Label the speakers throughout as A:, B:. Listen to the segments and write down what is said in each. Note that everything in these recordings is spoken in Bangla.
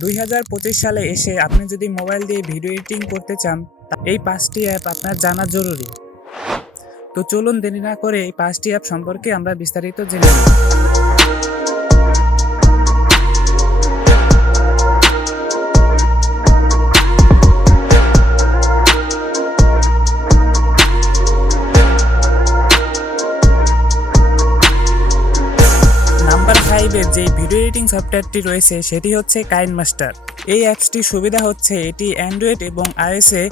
A: দুই হাজার পঁচিশ সালে এসে আপনি যদি মোবাইল দিয়ে ভিডিও এডিটিং করতে চান এই পাঁচটি অ্যাপ আপনার জানা জরুরি তো চলুন দেরি না করে এই পাঁচটি অ্যাপ সম্পর্কে আমরা বিস্তারিত জেনে নিই। নাম্বার যে ভিডিও এডিটিং সফটওয়্যারটি রয়েছে, সেটি হচ্ছে কাইন মাস্টার এই অ্যাপসটির সুবিধা হচ্ছে এটি অ্যান্ড্রয়েড এবং আইএসএ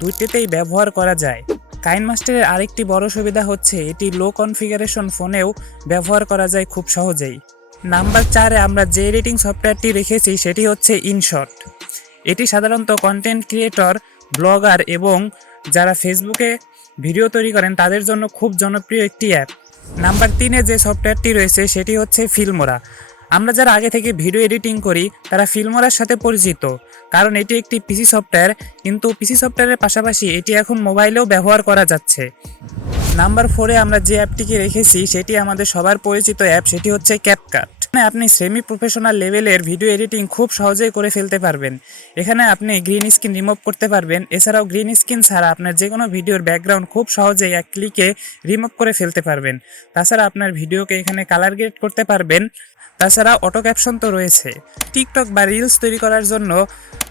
A: দুইটিতেই ব্যবহার করা যায়। কাইন মাস্টারের আরেকটি বড় সুবিধা হচ্ছে এটি লো কনফিগারেশন ফোনেও ব্যবহার করা যায় খুব সহজেই। নাম্বার চারে আমরা যে এডিটিং সফটওয়্যারটি রেখেছি, সেটি হচ্ছে ইনশট এটি সাধারণত কন্টেন্ট ক্রিয়েটর ব্লগার এবং যারা ফেসবুকে ভিডিও তৈরি করেন, তাদের জন্য খুব জনপ্রিয় একটি অ্যাপ। নাম্বার তিনে যে সফটওয়্যারটি রয়েছে, সেটি হচ্ছে ফিল্মোরা। আমরা যারা আগে থেকে ভিডিও এডিটিং করি, তারা ফিল্মোরার সাথে পরিচিত। কারণ এটি একটি পিসি সফটওয়্যার কিন্তু পিসি সফটওয়্যারের পাশাপাশি এটি এখন মোবাইলেও ব্যবহার করা যাচ্ছে। নাম্বার ফোরে আমরা যে অ্যাপটিকে রেখেছি, সেটি আমাদের সবার পরিচিত অ্যাপ, সেটি হচ্ছে ক্যাপকাট এখানে আপনি সেমি প্রফেশনাল লেভেলের ভিডিও এডিটিং খুব সহজেই করে ফেলতে পারবেন। এখানে আপনি গ্রিন স্ক্রিন রিমুভ করতে পারবেন। এছাড়াও গ্রিন স্ক্রিন ছাড়া আপনার যে কোনো ভিডিওর ব্যাকগ্রাউন্ড খুব সহজেই এক ক্লিকে রিমুভ করে ফেলতে পারবেন। তাছাড়া আপনার ভিডিওকে এখানে কালার গ্রেড করতে পারবেন। তাছাড়া অটো ক্যাপশন তো রয়েছে। টিকটক বা রিলস তৈরি করার জন্য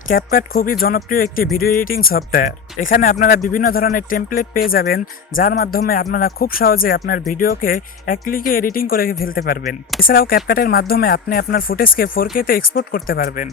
A: ক্যাপকাট খুবই জনপ্রিয় একটি ভিডিও এডিটিং সফটওয়্যার এখানে আপনারা বিভিন্ন ধরনের টেমপ্লেট পেয়ে যাবেন, যার মাধ্যমে আপনারা খুব সহজে আপনার ভিডিওকে এক ক্লিকে এডিটিং করে ফেলতে পারবেন। এছাড়াও ক্যাপকাটের মাধ্যমে আপনি আপনার ফুটেজকে ফোর কেতে এক্সপোর্ট করতে পারবেন।